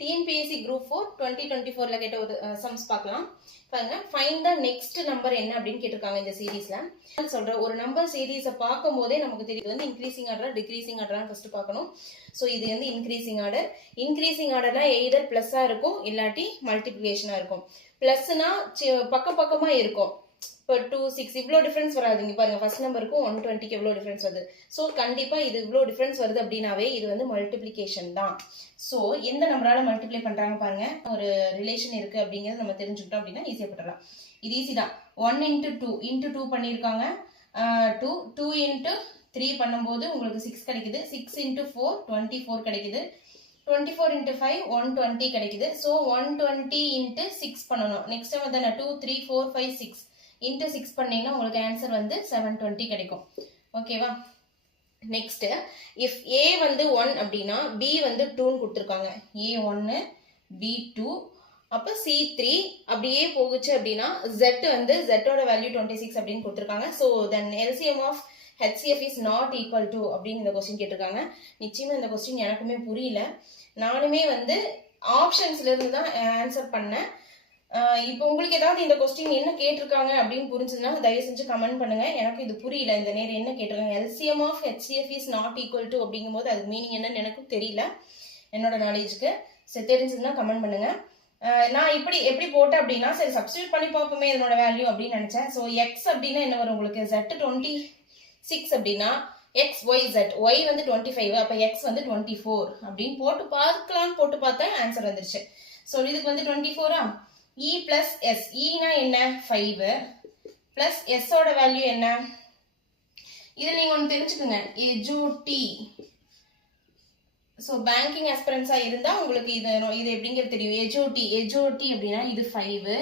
TNPSC group 4 2024ல கேட்ட ஒரு sums பார்க்கலாம். பாருங்க, ஃபைண்ட் த நெக்ஸ்ட் நம்பர் என்ன அப்படின்னு கேட்டிருக்காங்க இந்த சீரீஸ்ல. சொல்ற ஒரு நம்பர் சீரீஸை பார்க்கும் போதே நமக்கு தெரியுது வந்து increasing order decreasing order first பார்க்கணும். ஸோ இது வந்து இன்க்ரீசிங் ஆர்டர். இன்க்ரீசிங் ஆர்டர்னா எய்தர் பிளஸ்ஸா இருக்கும் இல்லாட்டி மல்டிபிளிகேஷனா இருக்கும். பிளஸ்னா பக்கம் பக்கமா இருக்கும். இப்போ 2 6 இவ்வளோ டிஃபரன்ஸ் வராது. இங்க பாருங்க, ஃபர்ஸ்ட் நம்பருக்கும் 120க்கு எவ்வளோ டிஃபரன்ஸ் வருது. ஸோ கண்டிப்பா இது இவ்வளோ டிஃபரன்ஸ் வருது அப்படின்னாவே இது வந்து மல்டிப்ளிகேஷன் தான். ஸோ எந்த நம்பரால மல்டிப்ளை பண்றாங்க பாருங்க. ஒரு ரிலேஷன் இருக்கு அப்படிங்கிறது நம்ம தெரிஞ்சுக்கிட்டோம் அப்படின்னா ஈஸியா போட்டுடலாம். இது ஈஸி தான். 1 × 2 பண்ணியிருக்காங்க. 2 × 3 பண்ணும்போது உங்களுக்கு 6 கிடைக்குது. 6 × 4 24 கிடைக்குது. 24 × 5 120 கிடைக்குது. ஸோ 120 × 6 பண்ணணும். நெக்ஸ்ட் வந்து 2 3 4 5 6 into 6 பண்ணீங்கன்னா உங்களுக்கு ஆன்சர் வந்து 720 கிடைக்கும். ஓகேவா? நெக்ஸ்ட் இஃப் a வந்து 1 அப்படின்னா b வந்து 2ன்னு கொடுத்துருக்காங்க. a 1 b 2 அப்ப c 3 அப்படியே போகுச்சு அப்படின்னா z வந்து z ஓட வேல்யூ 26 அப்படின்னு கொடுத்துருக்காங்க. So then LCM of HCF is not equal to அப்படின்னு இந்த கொஸ்டின் கேட்டிருக்காங்க. நிச்சயமா இந்த கொஸ்டின் எனக்குமே புரியல. நானுமே வந்து ஆப்ஷன்ஸ்ல இருந்து தான் ஆன்சர் பண்ணேன். இப்போ உங்களுக்கு ஏதாவது இந்த கொஸ்டின் என்ன கேட்டிருக்காங்க அப்படின்னு புரிஞ்சதுன்னா தயவு செஞ்சு கமெண்ட் பண்ணுங்க. எனக்கு இது புரியல. இந்த நேரம் என்ன கேட்டிருக்காங்க, LCM of HCF is not equal to அப்படிங்கும்போது அதுக்கு மீனிங் என்னன்னு எனக்கும் தெரியல. என்னோட நாலேஜுக்கு தெரிஞ்சதுன்னா கமெண்ட் பண்ணுங்க. நான் எப்படி போட்டேன் அப்படின்னா, சரி சப்ஸ்டியூட் பண்ணி பார்ப்போமே இதனோட வேல்யூ அப்படின்னு நினைச்சேன். ஸோ எக்ஸ் அப்படின்னா என்ன வரும் உங்களுக்கு, Z 26 அப்படின்னா XYZ, Y வந்து 25, அப்ப X வந்து 24 அப்படின்னு போட்டு பார்த்தேன், ஆன்சர் வந்துருச்சு. ஸோ இதுக்கு வந்து 24ஆ, E plus S, E னா என்ன 5 plus S ஓட வேல்யூ என்ன, இது நீங்க ஒன்று தெரிஞ்சுக்குங்க, எஜோடி. ஸோ பேங்கிங் ஆஸ்பிரன்ஸா இருந்தா உங்களுக்கு இது எப்படிங்கிறது தெரியும். எஜோடி அப்படின்னா இது 5,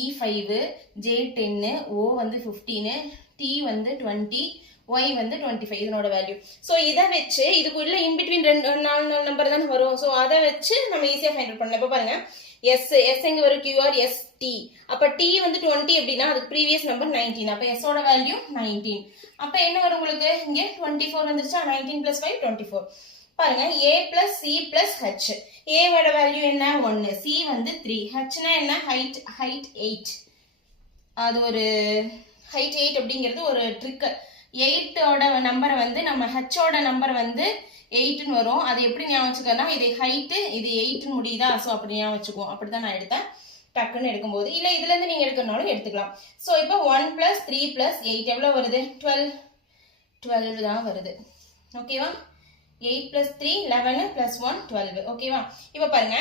E 5, J 10, O வந்து 15, T வந்து 20, Y வந்து 25 இதனோட வேல்யூ. ஸோ இதை வச்சு இதுக்குள்ள இன்பிட்வீன் 4 நம்பர் தானே வரும். ஸோ அதை வச்சு நம்ம ஈஸியாக ஃபைண்ட் அவுட் பண்ணலாம். இப்போ பாருங்க, எஸ் எங்க வரும், QR ST. அப்ப T வந்து 20 அப்படின்னா அதுக்கு ப்ரீவியஸ் நம்பர் 19. அப்ப S ஓட வேல்யூ 19. அப்ப என்ன வரும் உங்களுக்கு, இங்க 24 வந்துருச்சா, 19 + 5 24. பாருங்க, A + C + H. A ஓட வேல்யூ என்ன 1, C வந்து 3, H னா என்ன ஹைட் 8. அது ஒரு ஹைட் 8 அப்படிங்கிறது ஒரு ட்ரிக். 8 ஓட நம்பரை வந்து நம்ம H ஓட நம்பர் வந்து 8ன்னு வரும். அது எப்படி ஞாபகம் வச்சுக்கன்னா, இது ஹைட்டு இது 8 முடியுதா, ஸோ அப்படி ஞாபகம் வச்சுக்குவோம். அப்படிதான் நான் எடுத்தேன் டக்குன்னு எடுக்கும்போது. இல்லை இதுல இருந்து நீங்க எடுக்கணும்னாலும் எடுத்துக்கலாம். ஸோ இப்போ 1 + 3 + 8 எவ்வளோ வருது, 12 தான் வருது. ஓகேவா? 8 + 3 11 + 1 12. ஓகேவா? இப்போ பாருங்க,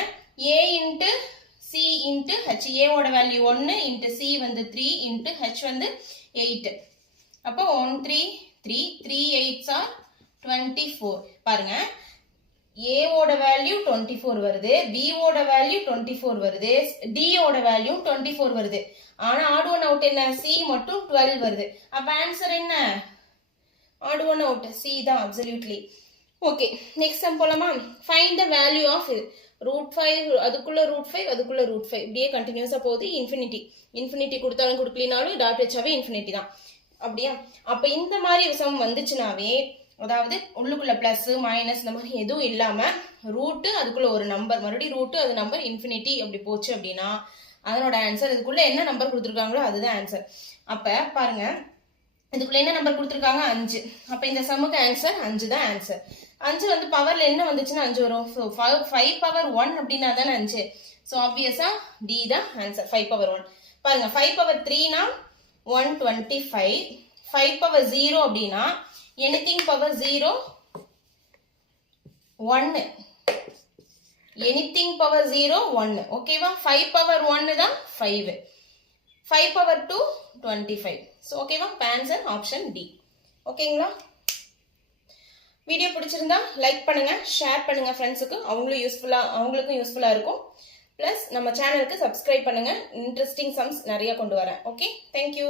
A × C × H. A ஓட வேல்யூ 1 × C வந்து 3 × H வந்து 8. அப்போ 1 3 3 3 8s are 24. பாருங்க, A ஓட வேல்யூ 24 வருது, B ஓட வேல்யூ 24 வருது, D ஓட வேல்யூ 24 வருது. ஆனா ஆட் ஒன் அவுட் என்ன, C மட்டும் 12 வருது. அப்ப ஆன்சர் என்ன, ஆட் ஒன் அவுட் C தான் அப்சல்யூட்லி. ஓகே, நெக்ஸ்ட் சம் போலாமா. ஃபைண்ட் த வேல்யூ ஆஃப் √5, அதுக்குள்ள √5, அதுக்குள்ள √5, இப்படியே கண்டினியூஸா போகுது. இன்ஃபினிட்டி கொடுத்தாலும் கொடுக்கலினாலும் டாட் வச்சாவே இன்ஃபினிட்டி தான். அப்படியா? அப்ப இந்த மாதிரி சம் வந்துச்சுனாவே, அதாவது உள்ளுக்குள்ள பிளஸ் மைனஸ் இந்த மாதிரி எதுவும் இல்லாம ரூட்டு அதுக்குள்ள ஒரு நம்பர், மறுபடியும் ரூட்டு அது நம்பர் இன்ஃபினிட்டி அப்படி போச்சு அப்படின்னா அதனோட ஆன்சர், இதுக்குள்ள என்ன நம்பர் கொடுத்துருக்காங்களோ அதுதான் ஆன்சர். அப்ப பாருங்க, இதுக்குள்ள என்ன நம்பர் கொடுத்துருக்காங்க 5. அப்ப இந்த சம்முக்கு ஆன்சர் 5 தான் ஆன்சர். 5 வந்து பவர்ல என்ன வந்துச்சுன்னா 5 வரும். 5 பவர் 1 அப்படின்னா தானே 5. ஸோ ஆப்வியஸா D தான் ஆன்சர், 5 பவர் 1. பாருங்க, 5 பவர் 3னா 125. 5 பவர் 0 அப்படின்னா anything power 0 1, anything power 0 1. ஓகேவா? 5 பவர் 1 தான் 5, 5 பவர் 2 25. ஸோ ஓகேவா? Answer option D. ஓகேங்களா? வீடியோ பிடிச்சிருந்தா லைக் பண்ணுங்க, ஷேர் பண்ணுங்க ஃப்ரெண்ட்ஸுக்கு, அவங்களுக்கும் யூஸ்ஃபுல்லா இருக்கும். பிளஸ் நம்ம சேனலுக்கு சப்ஸ்கிரைப் பண்ணுங்க, இன்ட்ரெஸ்டிங் சம்ஸ் நிறைய கொண்டு வரேன். Okay, thank you.